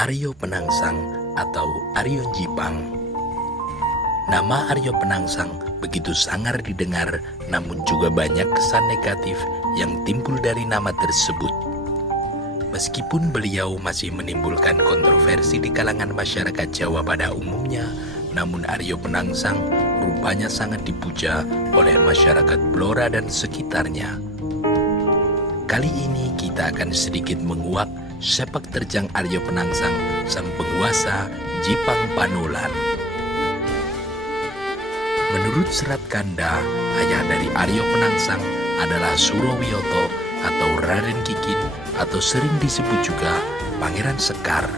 Aryo Penangsang atau Aryo Jipang. Nama Aryo Penangsang begitu sangar didengar, namun juga banyak kesan negatif yang timbul dari nama tersebut. Meskipun beliau masih menimbulkan kontroversi di kalangan masyarakat Jawa pada umumnya, namun Aryo Penangsang rupanya sangat dipuja oleh masyarakat Blora dan sekitarnya. Kali ini kita akan sedikit menguak sepak terjang Aryo Penangsang, sang penguasa Jipang Panolan. Menurut Serat Kanda, ayah dari Aryo Penangsang adalah Surowiyoto atau Raden Kikin atau sering disebut juga Pangeran Sekar.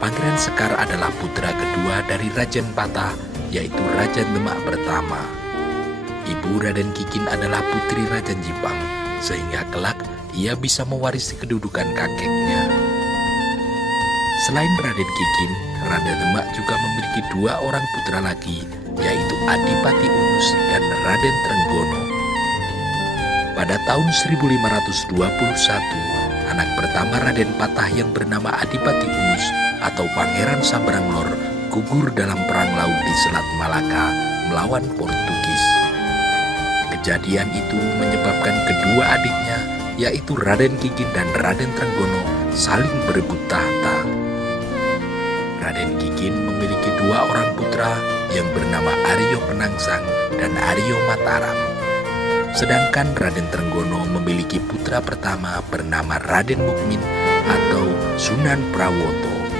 Pangeran Sekar adalah putra kedua dari Raden Patah, yaitu Raden Demak pertama. Ibu Raden Kikin adalah putri Raden Jipang, sehingga kelak ia bisa mewarisi kedudukan kakeknya. Selain Raden Kikin, Raden Demak juga memiliki dua orang putra lagi, yaitu Adipati Unus dan Raden Trenggono. Pada tahun 1521, anak pertama Raden Patah yang bernama Adipati Unus atau Pangeran Sabranglor gugur dalam perang laut di Selat Malaka melawan Portugis. Kejadian itu menyebabkan kedua adiknya, yaitu Raden Kikin dan Raden Trenggono, saling berebut tahta. Raden Kikin memiliki dua orang putra yang bernama Aryo Penangsang dan Aryo Mataram. Sedangkan Raden Trenggono memiliki putra pertama bernama Raden Mukmin atau Sunan Prawoto.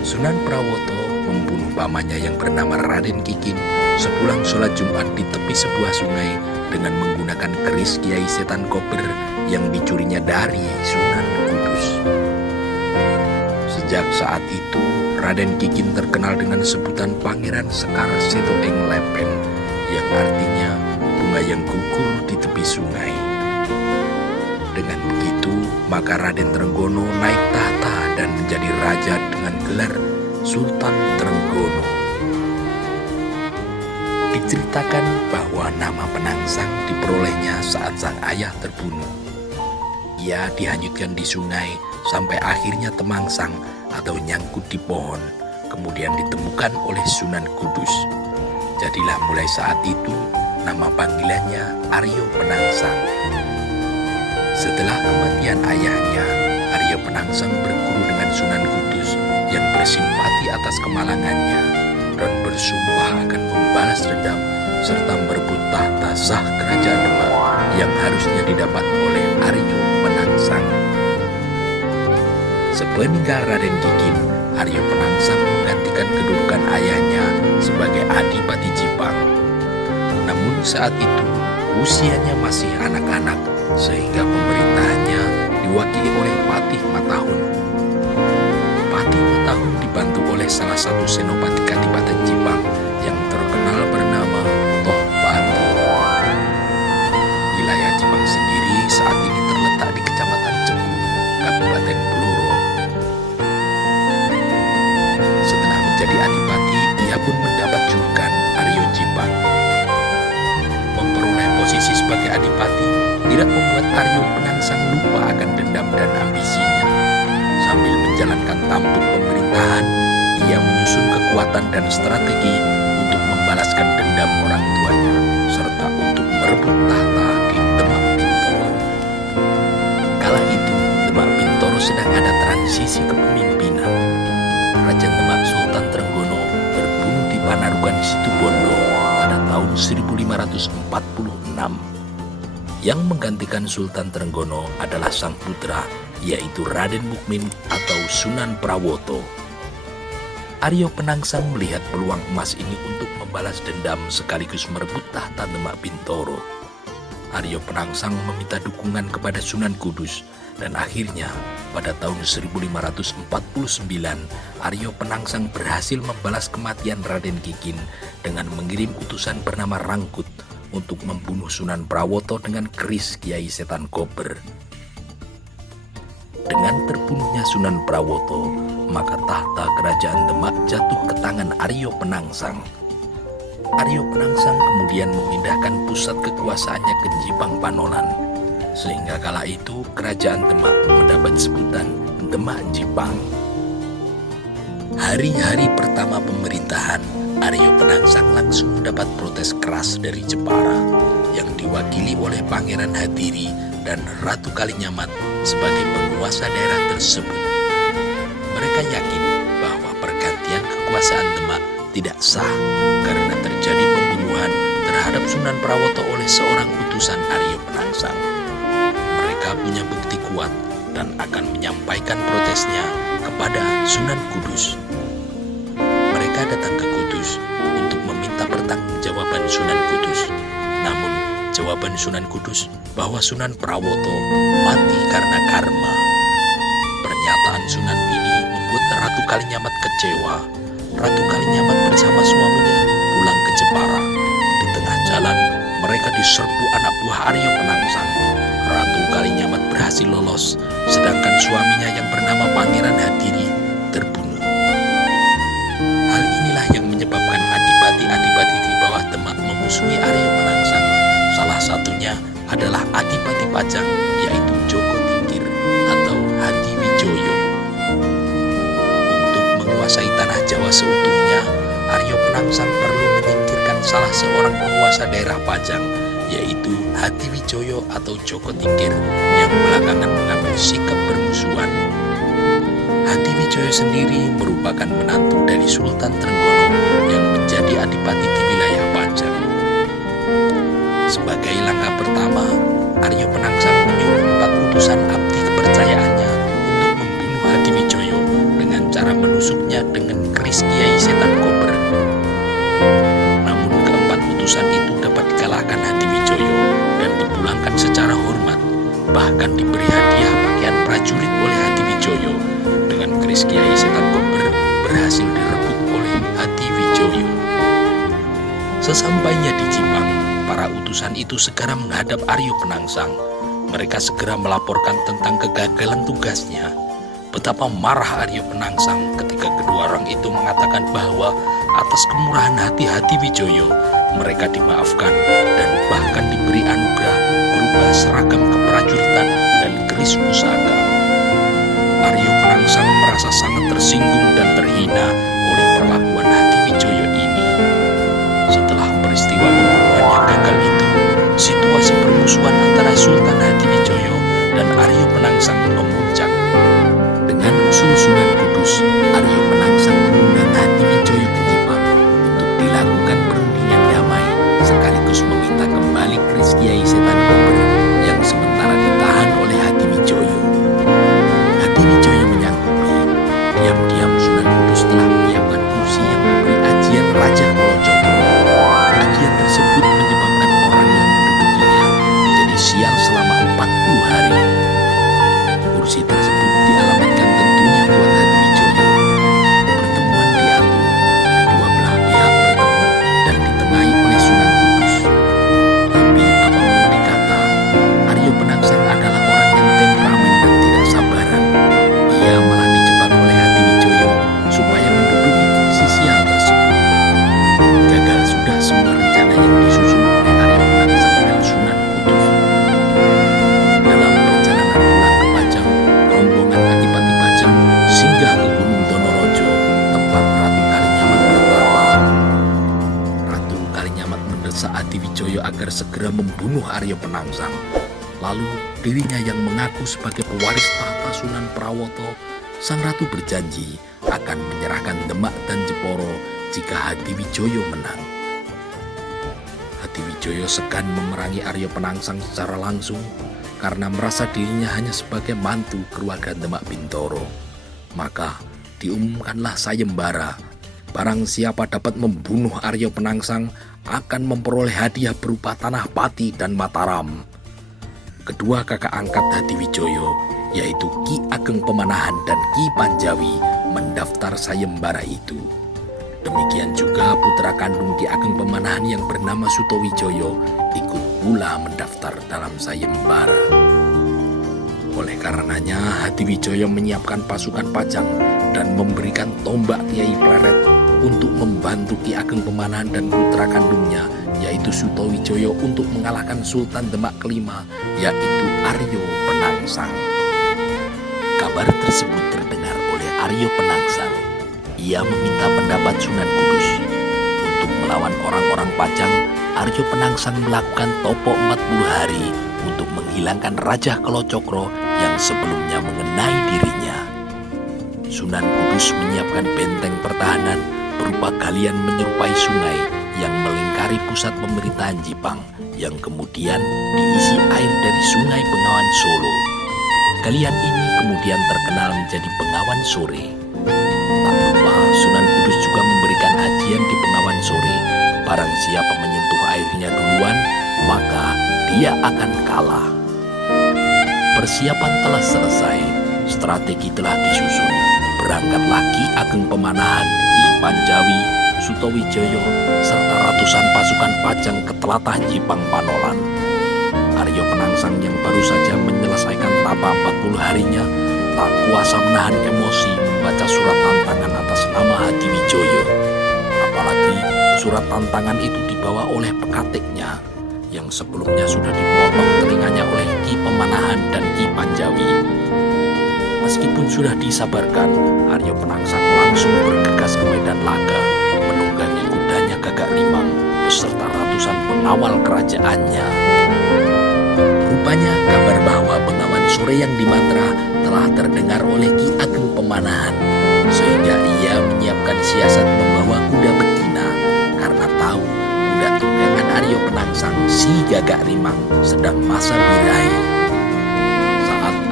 Sunan Prawoto membunuh pamannya yang bernama Raden Kikin sepulang sholat Jumat di tepi sebuah sungai dengan menggunakan keris Kiai Setan Kober yang dicurinya dari Sunan Kudus. Sejak saat itu, Raden Kikin terkenal dengan sebutan Pangeran Sekar Setoeng Lepen, yang artinya bunga yang gugur di tepi sungai. Dengan begitu, maka Raden Trenggono naik tahta dan menjadi raja dengan gelar Sultan Trenggono. Diceritakan bahwa nama Penangsang diperolehnya saat sang ayah terbunuh. Ia dihanyutkan di sungai sampai akhirnya temangsang atau nyangkut di pohon, kemudian ditemukan oleh Sunan Kudus. Jadilah mulai saat itu nama panggilannya Aryo Penangsang. Setelah kematian ayahnya, Aryo Penangsang berguru dengan Sunan Kudus yang bersimpati atas kemalangannya dan bersumpah akan membalas dendam serta merebut tahta sah kerajaan Demak yang harusnya didapat oleh Aryo Penangsang. Sepeninggal Raden Kikin, Aryo Penangsang menggantikan kedudukan ayahnya sebagai Adipati Jipang. Namun saat itu usianya masih anak-anak, sehingga pemerintahannya diwakili oleh Patih Matahun. Patih Matahun dibantu oleh salah satu senopati Kadipaten Jipang yang terkenal bernama Toh Pati. Wilayah Jipang sendiri saat ini terletak di Kecamatan Cepu, Kabupaten Blora. Setelah menjadi adipati, ia pun mendapat julukan Aryo Jipang. Memperoleh posisi sebagai adipati tidak membuat Aryo Penangsang lupa akan dendam dan ambisinya. Sambil menjalankan tampuk pemerintahan, ia menyusun kekuatan dan strategi untuk membalaskan dendam orang tuanya, serta untuk merebut tahta di Demak Bintoro. Kala itu, Demak Bintoro sedang ada transisi kepemimpinan. Raja Demak Sultan Trenggono terbunuh di Panarukan Situbondo pada tahun 1546. Yang menggantikan Sultan Trenggono adalah sang putra, yaitu Raden Mukmin atau Sunan Prawoto. Aryo Penangsang melihat peluang emas ini untuk membalas dendam sekaligus merebut tahta Demak Bintoro. Aryo Penangsang meminta dukungan kepada Sunan Kudus, dan akhirnya pada tahun 1549 Aryo Penangsang berhasil membalas kematian Raden Kikin dengan mengirim utusan bernama Rangkut untuk membunuh Sunan Prawoto dengan keris Kiai Setan Kober. Dengan terbunuhnya Sunan Prawoto, maka tahta kerajaan Demak jatuh ke tangan Aryo Penangsang. Aryo Penangsang kemudian memindahkan pusat kekuasaannya ke Jipang Panolan, sehingga kala itu kerajaan Demak mendapat sebutan Kerajaan Demak Jipang. Hari-hari pertama pemerintahan, Aryo Penangsang langsung mendapat protes keras dari Jepara yang diwakili oleh Pangeran Hadiri dan Ratu Kalinyamat sebagai penguasa daerah tersebut. Mereka yakin bahwa pergantian kekuasaan Demak tidak sah karena terjadi pembunuhan terhadap Sunan Prawoto oleh seorang utusan Aryo Penangsang. Mereka punya bukti kuat dan akan menyampaikan protesnya kepada Sunan Kudus. Mereka datang ke Kudus untuk meminta pertanggungjawaban Sunan Kudus. Namun, jawaban Sunan Kudus bahwa Sunan Prawoto mati karena karma. Pernyataan Sunan ini membuat Ratu Kalinyamat kecewa. Ratu Kalinyamat bersama suaminya pulang ke Jepara. Di tengah jalan, mereka diserbu anak buah Aryo Penangsang. Ratu Kalinyamat berhasil lolos, sedangkan suaminya yang bernama Pangeran Hadiri terbunuh. Hal inilah yang menyebabkan adipati-adipati di bawah Demak memusuhi Aryo Penangsang. Salah satunya adalah Adipati Pajang, yaitu Joko Tingkir atau Hadiwijoyo. Untuk menguasai tanah Jawa seutuhnya, Aryo Penangsang perlu menyingkirkan salah seorang penguasa daerah Pajang, yaitu Hadiwijoyo atau Joko Tingkir yang belakangan mengambil sikap bermusuhan. Hadiwijoyo sendiri merupakan menantu dari Sultan Trenggono yang menjadi adipati di wilayah Pajang. Sebagai langkah pertama, Aryo Penangsang menyuruh 4 utusan abdi kepercayaannya untuk membunuh Hadiwijoyo dengan cara menusuknya dengan keris Kiai Setan Kober. Namun keempat utusan itu dapat dikalahkan Hadiwijoyo dan dipulangkan secara hormat, bahkan diberi hadiah pakaian prajurit oleh Hadiwijoyo. Dengan keris Kiai Setan Kober berhasil direbut oleh Hadiwijoyo. Sesampainya di Jipang, para utusan itu segera menghadap Aryo Penangsang. Mereka segera melaporkan tentang kegagalan tugasnya. Betapa marah Aryo Penangsang ketika kedua orang itu mengatakan bahwa atas kemurahan hati Hadiwijoyo, mereka dimaafkan dan bahkan diberi anugerah berupa seragam keprajuritan dan keris pusaka. Aryo Penangsang merasa sangat tersinggung dan terhina oleh perlakuan Hadiwijoyo ini. Setelah peristiwa pembunuhan yang gagal itu, situasi permusuhan antara Sultan Hadiwijoyo dan Aryo Penangsang memuncak. Dengan usul Sunan Kudus, Aryo Penangsang mengundang Hadiwijoyo ke Jipang untuk dilakukan perundingan damai, sekaligus meminta kembali keris Kiai Setan Kober yang sementara ditahan oleh Hadiwijoyo. Hadiwijoyo menyanggupi. Diam-diam Sunan Kudus telah menyiapkan kursi yang diberi ajian Raja Kulonjongkro. Ajian tersebut menyebabkan orang yang mendudukinya menjadi sial selama 40 hari. Kursi tersebut dialamatkan tentunya buat Hadiwijoyo. Pertemuan diatur, kedua belah pihak bertemu dan ditengahi oleh Sunan Kudus. Tapi apapun dikata, Aryo Penangsang adalah orang yang temperamen dan tidak sabaran. Ia malah dijebak oleh Hadiwijoyo supaya menduduki kursi sial tersebut. Gagal sudah semua rencana yang disusun oleh Aryo Penangsang dan Sunan Kudus. Dalam perjalanan pulang ke Pajang, rombongan Adipati Pajang singgah ke Gunung Donorojo, tempat Ratu Kalinyamat bertapa. Ratu Kalinyamat mendesak Hadiwijoyo agar segera membunuh Aryo Penangsang. Lalu dirinya yang mengaku sebagai pewaris tahta Sunan Prawoto, sang ratu berjanji akan menyerahkan Demak dan Jepara jika Hadiwijoyo menang. Hadiwijoyo segan memerangi Aryo Penangsang secara langsung karena merasa dirinya hanya sebagai mantu keluarga Demak Bintoro. Maka diumumkanlah sayembara. Barang siapa dapat membunuh Aryo Penangsang akan memperoleh hadiah berupa tanah Pati dan Mataram. Kedua kakak angkat Hadiwijoyo, yaitu Ki Ageng Pemanahan dan Ki Panjawi, mendaftar sayembara itu. Demikian juga putra kandung Ki Ageng Pemanahan yang bernama Sutowijoyo ikut pula mendaftar dalam sayembara. Oleh karenanya, Hadiwijoyo menyiapkan pasukan Pajang dan memberikan tombak Kiai Pleret untuk membantu Ki Ageng Pemanahan dan putra kandungnya, yaitu Sutowijoyo, untuk mengalahkan Sultan Demak kelima, yaitu Aryo Penangsang. Kabar tersebut terdengar oleh Aryo Penangsang. Ia meminta pendapat Sunan Kudus. Untuk melawan orang-orang Pajang, Aryo Penangsang melakukan topo 40 hari untuk menghilangkan Raja Kalacakra yang sebelumnya mengenai dirinya. Sunan Kudus menyiapkan benteng pertahanan berupa galian menyerupai sungai yang melingkari pusat pemerintahan Jipang, yang kemudian diisi air dari Sungai Bengawan Solo. Galian ini kemudian terkenal menjadi Bengawan Sore. Tak lupa Sunan Kudus juga memberikan ajian di Bengawan Sore. Barang siapa menyentuh airnya duluan, maka dia akan kalah. Persiapan telah selesai, strategi telah disusun. Berangkatlah Ki Ageng Pemanahan, Ki Panjawi, Sutowijoyo, serta ratusan pasukan Pajang ke telatah Jipang Panolan. Aryo Penangsang yang baru saja menyelesaikan tapa 40 harinya tak kuasa menahan emosi membaca surat tantangan atas nama Hadiwijoyo. Apalagi surat tantangan itu dibawa oleh pekatiknya yang sebelumnya sudah dipotong telinganya oleh Ki Pemanahan dan Ki Panjawi. Meskipun sudah disabarkan, Aryo Penangsang langsung bergegas ke medan laga, menunggangi kudanya Gagak Rimang beserta ratusan pengawal kerajaannya. Rupanya kabar bahwa Bengawan Sore yang dimantra telah terdengar oleh Ki Ageng Pemanahan, sehingga ia menyiapkan siasat membawa kuda betina karena tahu kuda tunggangan Aryo Penangsang, si Gagak Rimang, sedang masa birahi.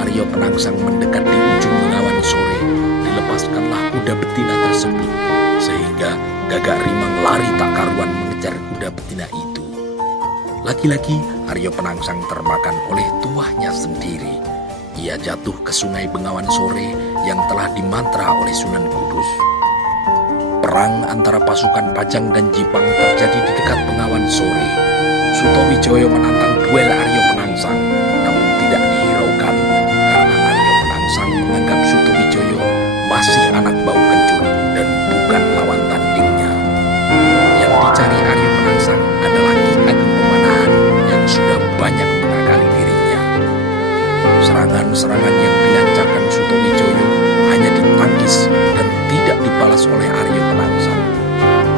Aryo Penangsang mendekat di ujung Bengawan Sore, dilepaskanlah kuda betina tersebut, sehingga Gagak Rimang lari tak karuan mengejar kuda betina itu. Lagi-lagi Aryo Penangsang termakan oleh tuahnya sendiri. Ia jatuh ke Sungai Bengawan Sore yang telah dimantra oleh Sunan Kudus. Perang antara pasukan Pajang dan Jipang terjadi di dekat Bengawan Sore. Sutowijoyo menantang duel Aryo Penangsang, namun tidak dihiraukan. Menganggap Sutowijoyo masih anak bau kencur dan bukan lawan tandingnya. Yang dicari Aryo Penangsang adalah Ki Ageng Pemanahan yang sudah banyak mengakali dirinya. Serangan-serangan yang dilancarkan Sutowijoyo hanya ditangkis dan tidak dibalas oleh Aryo Penangsang.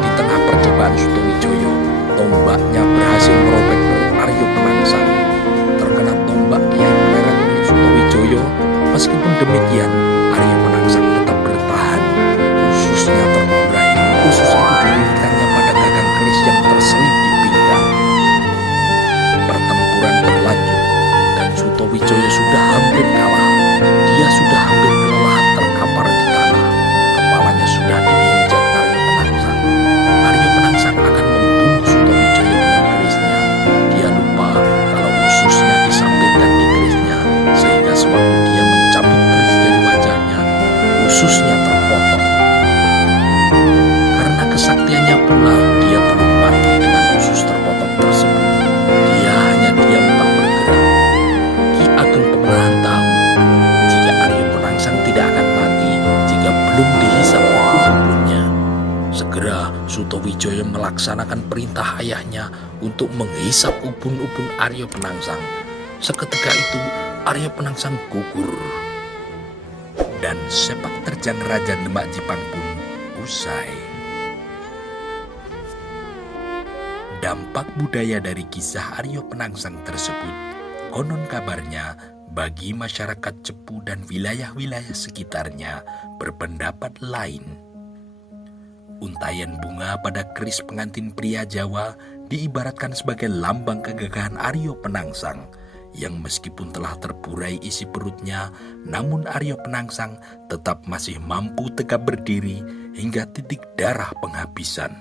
Di tengah percobaan Sutowijoyo, tombaknya berhasil merobek perut Aryo Penangsang. Terkena tombak Kiai Pleret milik Sutowijoyo. Meskipun demikian, Aryo Penangsang tetap bertahan. Ususnya terburai, usus itu dililitkannya pada gagang keris yang terselip di pinggang. Pertempuran berlanjut, dan Sutowijoyo sudah hampir kalah. Dia sudah hampir kelelahan terkapar di tanah. Kepalanya sudah diinjak Aryo Penangsang. Aryo Penangsang akan membunuh Sutowijoyo dengan kerisnya. Dia lupa kalau ususnya disampirkan di kerisnya, sehingga sewaktu dia mencabut keris dari wajahnya, ususnya terpotong. Karena kesaktiannya pula, dia belum mati dengan usus terpotong tersebut. Dia hanya diam tak bergerak. Ki Ageng Pemanahan tahu jika Aryo Penangsang tidak akan mati jika belum dihisap ubun-ubunnya. Segera Sutowijoyo melaksanakan perintah ayahnya untuk menghisap ubun-ubun Aryo Penangsang. Seketika itu Aryo Penangsang gugur. Dan sepak terjang Raja Demak Jipang pun usai. Dampak budaya dari kisah Aryo Penangsang tersebut, konon kabarnya bagi masyarakat Cepu dan wilayah-wilayah sekitarnya berpendapat lain. Untaian bunga pada keris pengantin pria Jawa diibaratkan sebagai lambang kegagahan Aryo Penangsang, yang meskipun telah terburai isi perutnya, namun Aryo Penangsang tetap masih mampu tegak berdiri hingga titik darah penghabisan.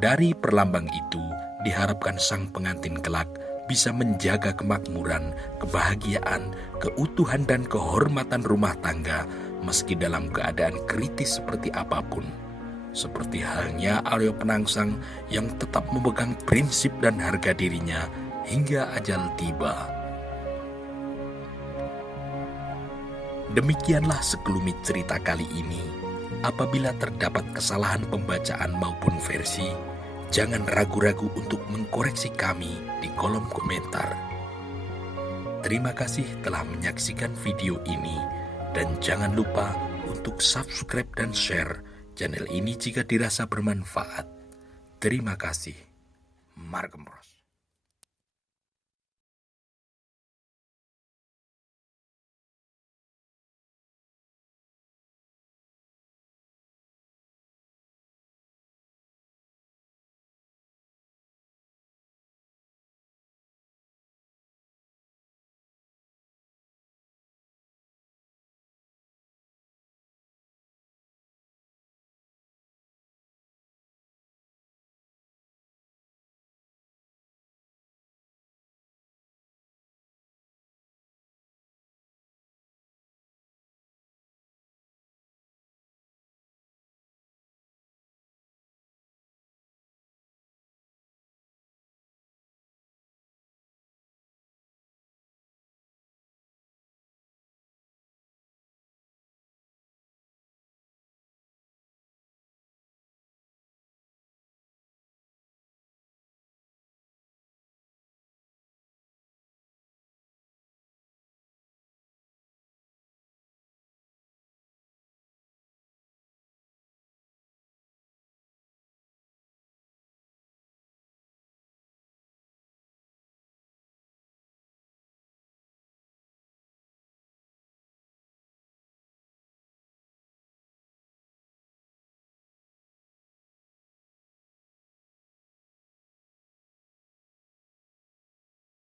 Dari perlambang itu, diharapkan sang pengantin kelak bisa menjaga kemakmuran, kebahagiaan, keutuhan dan kehormatan rumah tangga meski dalam keadaan kritis seperti apapun. Seperti halnya Aryo Penangsang yang tetap memegang prinsip dan harga dirinya hingga ajal tiba. Demikianlah sekelumit cerita kali ini. Apabila terdapat kesalahan pembacaan maupun versi, jangan ragu-ragu untuk mengkoreksi kami di kolom komentar. Terima kasih telah menyaksikan video ini dan jangan lupa untuk subscribe dan share channel ini jika dirasa bermanfaat. Terima kasih. Margembros.